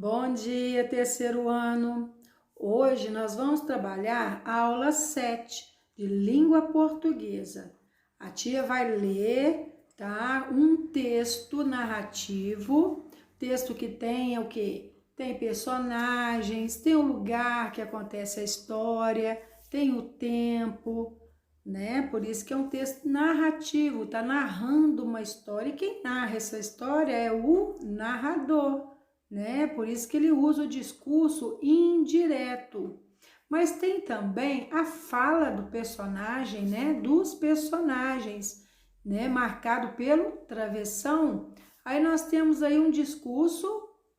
Bom dia, terceiro ano. Hoje nós vamos trabalhar a aula 7 de língua portuguesa. A tia vai ler, tá? Um texto narrativo, texto que tem o quê? Tem personagens, tem o lugar que acontece a história, tem o tempo, né? Por isso que é um texto narrativo, tá narrando uma história e quem narra essa história é o narrador, né? Por isso que ele usa o discurso indireto. Mas tem também a fala do personagem, né? Dos personagens, né? Marcado pelo travessão. Aí nós temos aí um discurso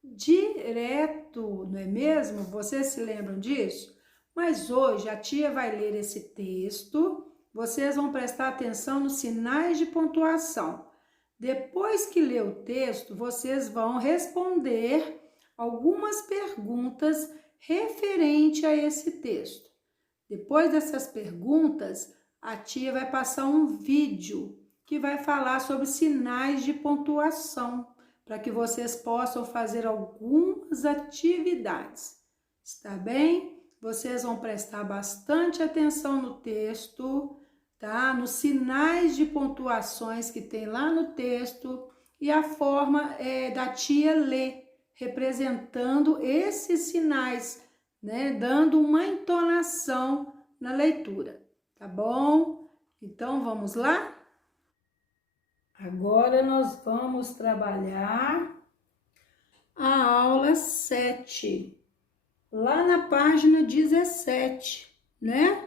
direto, não é mesmo? Vocês se lembram disso? Mas hoje a tia vai ler esse texto. Vocês vão prestar atenção nos sinais de pontuação. Depois que ler o texto, vocês vão responder algumas perguntas referente a esse texto. Depois dessas perguntas, a tia vai passar um vídeo que vai falar sobre sinais de pontuação, para que vocês possam fazer algumas atividades. Está bem? Vocês vão prestar bastante atenção no texto, tá? Nos sinais de pontuações que tem lá no texto e a forma da tia ler, representando esses sinais, né? Dando uma entonação na leitura, tá bom? Então vamos lá? Agora nós vamos trabalhar a aula 7, lá na página 17, né?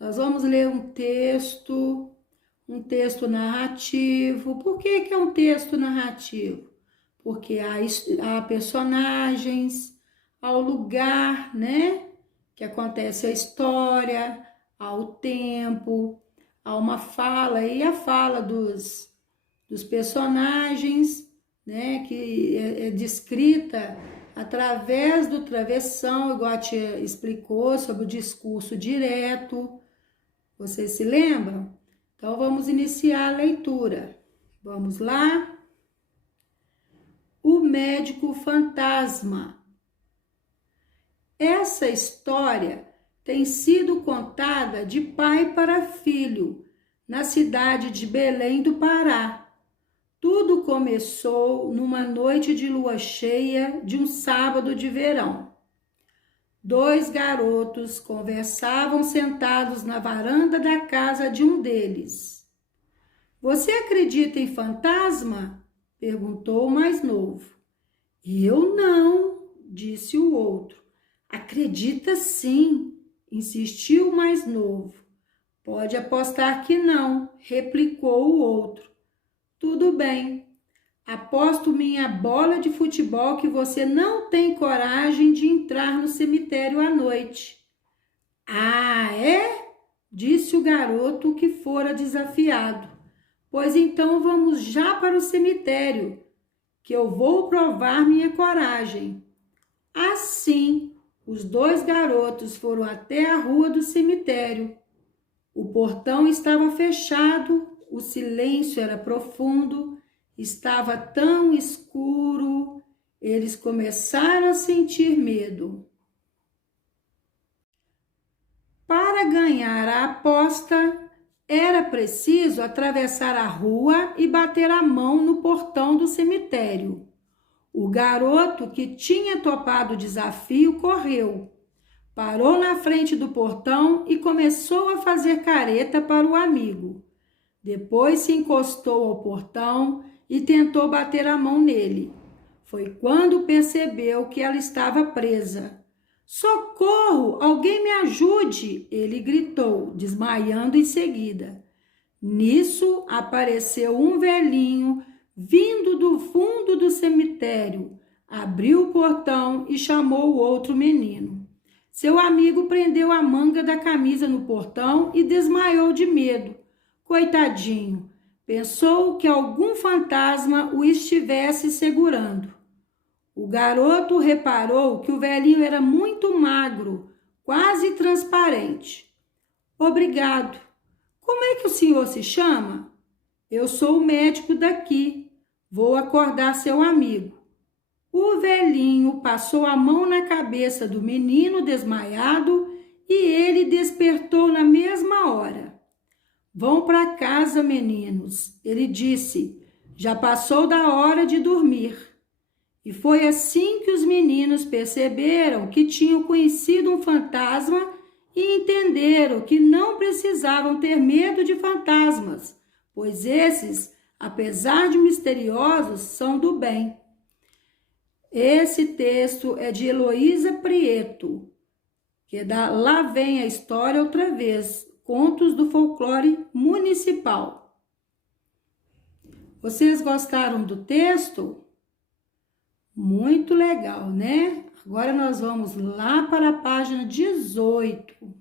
Nós vamos ler um texto narrativo. Por que é um texto narrativo? Porque há personagens, há o lugar, né? Que acontece a história, há o tempo, há uma fala, e a fala dos personagens, né? Que é descrita através do travessão, igual a tia explicou, sobre o discurso direto. Vocês se lembram? Então, vamos iniciar a leitura. Vamos lá? O médico fantasma. Essa história tem sido contada de pai para filho, na cidade de Belém do Pará. Tudo começou numa noite de lua cheia de um sábado de verão. 2 garotos conversavam sentados na varanda da casa de um deles. Você acredita em fantasma? Perguntou o mais novo. Eu não, disse o outro. Acredita sim, insistiu o mais novo. Pode apostar que não, replicou o outro. Tudo bem. Aposto minha bola de futebol que você não tem coragem de entrar no cemitério à noite. Ah, é? Disse o garoto que fora desafiado. Pois então vamos já para o cemitério, que eu vou provar minha coragem. Assim, os 2 garotos foram até a rua do cemitério. O portão estava fechado, o silêncio era profundo. Estava tão escuro, eles começaram a sentir medo. Para ganhar a aposta, era preciso atravessar a rua e bater a mão no portão do cemitério. O garoto que tinha topado o desafio correu, parou na frente do portão e começou a fazer careta para o amigo. Depois se encostou ao portão e tentou bater a mão nele. Foi quando percebeu que ela estava presa. Socorro! Alguém me ajude! Ele gritou, desmaiando em seguida. Nisso apareceu um velhinho vindo do fundo do cemitério. Abriu o portão e chamou o outro menino. Seu amigo prendeu a manga da camisa no portão e desmaiou de medo. Coitadinho! Pensou que algum fantasma o estivesse segurando. O garoto reparou que o velhinho era muito magro, quase transparente. Obrigado. Como é que o senhor se chama? Eu sou o médico daqui. Vou acordar seu amigo. O velhinho passou a mão na cabeça do menino desmaiado e ele despertou na mesma hora. Vão para casa, meninos, ele disse. Já passou da hora de dormir. E foi assim que os meninos perceberam que tinham conhecido um fantasma e entenderam que não precisavam ter medo de fantasmas, pois esses, apesar de misteriosos, são do bem. Esse texto é de Heloísa Prieto, que é da Lá Vem a História Outra Vez, Contos do Folclore Municipal. Vocês gostaram do texto? Muito legal, né? Agora nós vamos lá para a página 18.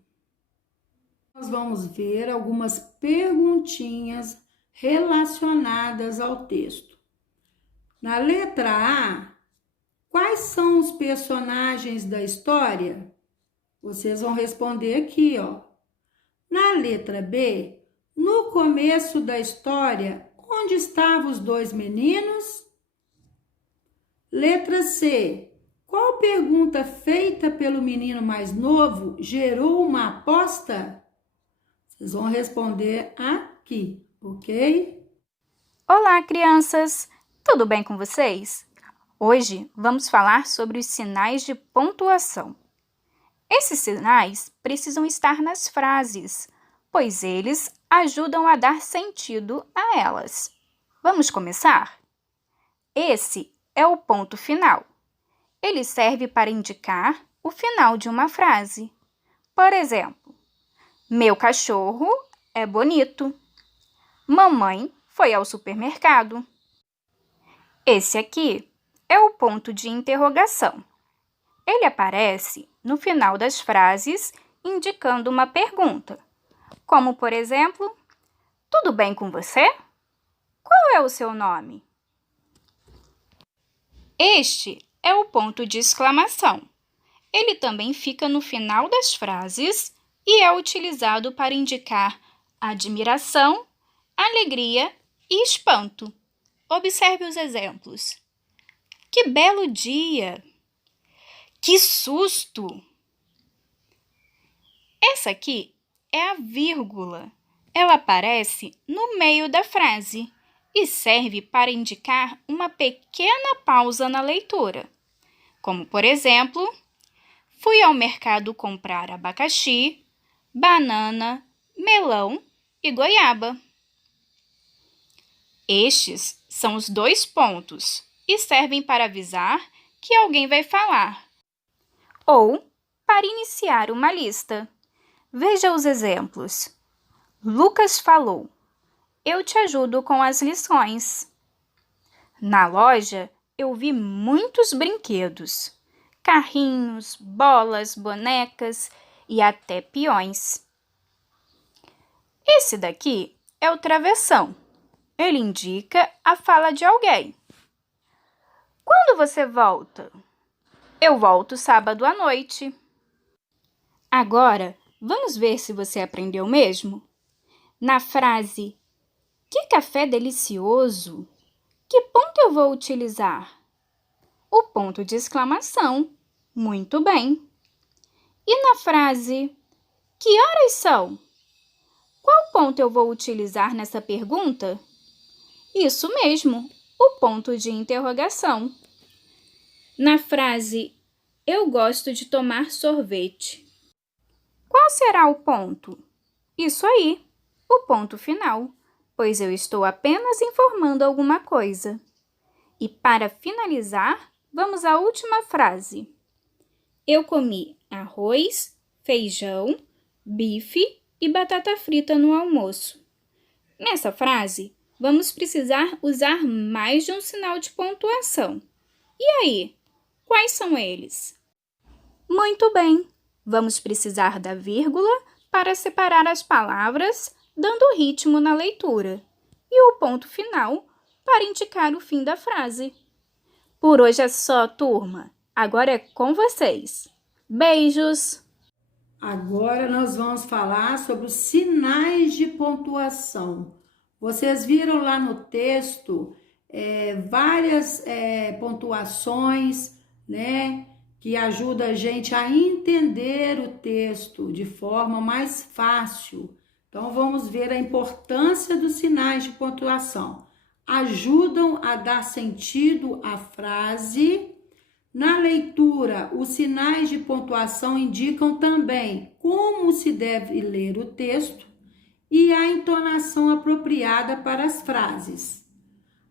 Nós vamos ver algumas perguntinhas relacionadas ao texto. Na letra A, quais são os personagens da história? Vocês vão responder aqui, ó. Na letra B, no começo da história, onde estavam os dois meninos? Letra C, qual pergunta feita pelo menino mais novo gerou uma aposta? Vocês vão responder aqui, ok? Olá, crianças! Tudo bem com vocês? Hoje vamos falar sobre os sinais de pontuação. Esses sinais precisam estar nas frases, pois eles ajudam a dar sentido a elas. Vamos começar? Esse é o ponto final. Ele serve para indicar o final de uma frase. Por exemplo, meu cachorro é bonito. Mamãe foi ao supermercado. Esse aqui é o ponto de interrogação. Ele aparece no final das frases, indicando uma pergunta, como, por exemplo, tudo bem com você? Qual é o seu nome? Este é o ponto de exclamação. Ele também fica no final das frases e é utilizado para indicar admiração, alegria e espanto. Observe os exemplos. Que belo dia! Que susto! Essa aqui é a vírgula. Ela aparece no meio da frase e serve para indicar uma pequena pausa na leitura. Como, por exemplo, fui ao mercado comprar abacaxi, banana, melão e goiaba. Estes são os dois pontos e servem para avisar que alguém vai falar ou para iniciar uma lista. Veja os exemplos. Lucas falou: eu te ajudo com as lições. Na loja, eu vi muitos brinquedos, carrinhos, bolas, bonecas e até peões. Esse daqui é o travessão. Ele indica a fala de alguém. Quando você volta? Eu volto sábado à noite. Agora, vamos ver se você aprendeu mesmo? Na frase, que café delicioso! Que ponto eu vou utilizar? O ponto de exclamação. Muito bem. E na frase, que horas são? Qual ponto eu vou utilizar nessa pergunta? Isso mesmo, o ponto de interrogação. Na frase, eu gosto de tomar sorvete. Qual será o ponto? Isso aí, o ponto final, pois eu estou apenas informando alguma coisa. E para finalizar, vamos à última frase. Eu comi arroz, feijão, bife e batata frita no almoço. Nessa frase, vamos precisar usar mais de um sinal de pontuação. E aí, quais são eles? Muito bem, vamos precisar da vírgula para separar as palavras, dando ritmo na leitura, e o ponto final para indicar o fim da frase. Por hoje é só, turma. Agora é com vocês. Beijos! Agora nós vamos falar sobre os sinais de pontuação. Vocês viram lá no texto várias pontuações, né? Que ajuda a gente a entender o texto de forma mais fácil. Então, vamos ver a importância dos sinais de pontuação. Ajudam a dar sentido à frase. Na leitura, os sinais de pontuação indicam também como se deve ler o texto e a entonação apropriada para as frases.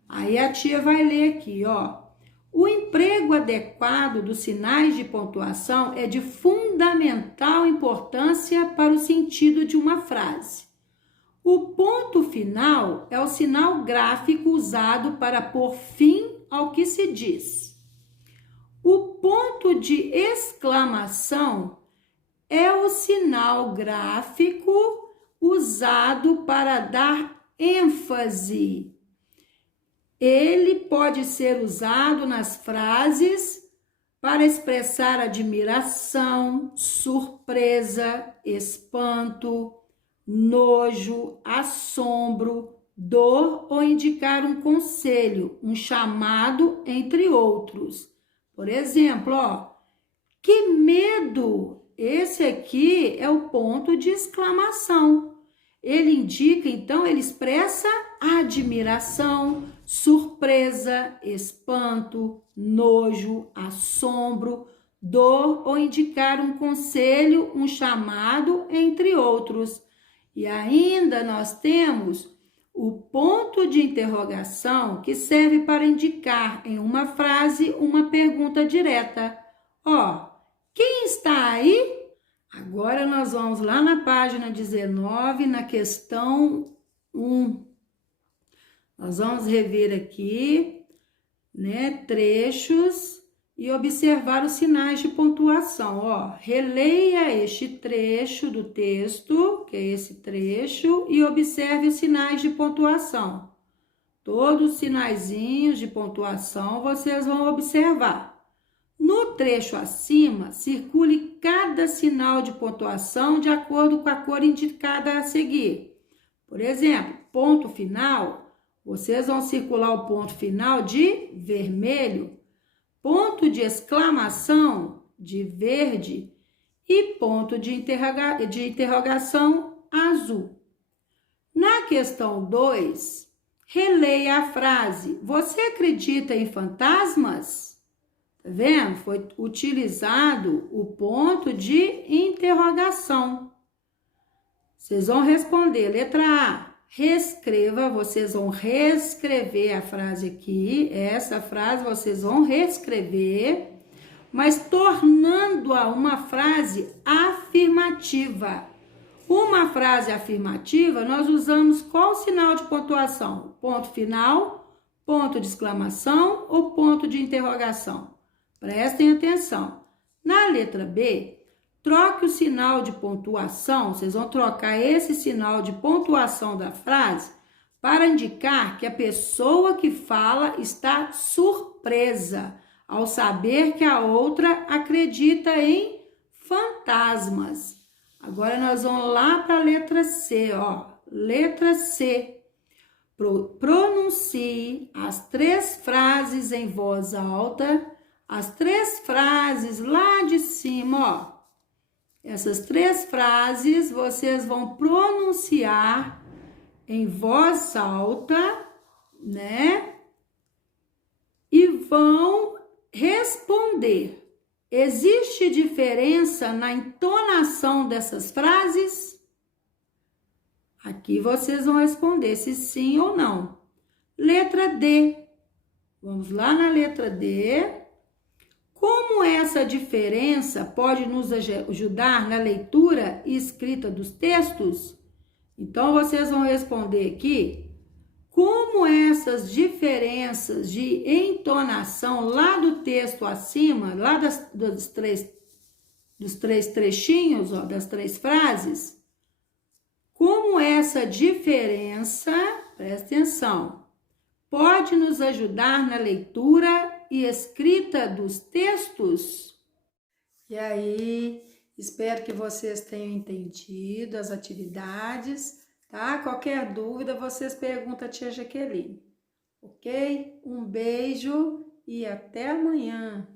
Aí a tia vai ler aqui, ó. O emprego adequado dos sinais de pontuação é de fundamental importância para o sentido de uma frase. O ponto final é o sinal gráfico usado para pôr fim ao que se diz. O ponto de exclamação é o sinal gráfico usado para dar ênfase. Ele pode ser usado nas frases para expressar admiração, surpresa, espanto, nojo, assombro, dor ou indicar um conselho, um chamado, entre outros. Por exemplo, ó, que medo! Esse aqui é o ponto de exclamação. Ele indica, então, ele expressa admiração, surpresa, espanto, nojo, assombro, dor ou indicar um conselho, um chamado, entre outros. E ainda nós temos o ponto de interrogação, que serve para indicar em uma frase uma pergunta direta. Ó, quem está aí? Agora nós vamos lá na página 19, na questão 1. Nós vamos rever aqui, né, trechos e observar os sinais de pontuação. Ó, releia este trecho do texto, que é esse trecho, e observe os sinais de pontuação. Todos os sinaizinhos de pontuação vocês vão observar. No trecho acima, circule cada sinal de pontuação de acordo com a cor indicada a seguir. Por exemplo, ponto final, vocês vão circular o ponto final de vermelho, ponto de exclamação de verde e ponto de interrogação azul. Na questão 2, releia a frase: você acredita em fantasmas? Tá vendo? Foi utilizado o ponto de interrogação. Vocês vão responder, letra A, reescreva, vocês vão reescrever a frase aqui, essa frase vocês vão reescrever, mas tornando-a uma frase afirmativa. Uma frase afirmativa, nós usamos qual sinal de pontuação? Ponto final, ponto de exclamação ou ponto de interrogação? Prestem atenção. Na letra B, troque o sinal de pontuação, vocês vão trocar esse sinal de pontuação da frase para indicar que a pessoa que fala está surpresa ao saber que a outra acredita em fantasmas. Agora nós vamos lá para a letra C, ó. Letra C. Pronuncie as 3 frases em voz alta. As 3 frases lá de cima, ó. Essas 3 frases vocês vão pronunciar em voz alta, né? E vão responder. Existe diferença na entonação dessas frases? Aqui vocês vão responder se sim ou não. Letra D. Vamos lá na letra D. Como essa diferença pode nos ajudar na leitura e escrita dos textos? Então, vocês vão responder aqui como essas diferenças de entonação lá do texto acima, lá dos três trechinhos, ó, das 3 frases, como essa diferença, presta atenção, pode nos ajudar na leitura e escrita dos textos? E aí, espero que vocês tenham entendido as atividades, tá? Qualquer dúvida, vocês perguntam a tia Jaqueline. ok? Um beijo e até amanhã.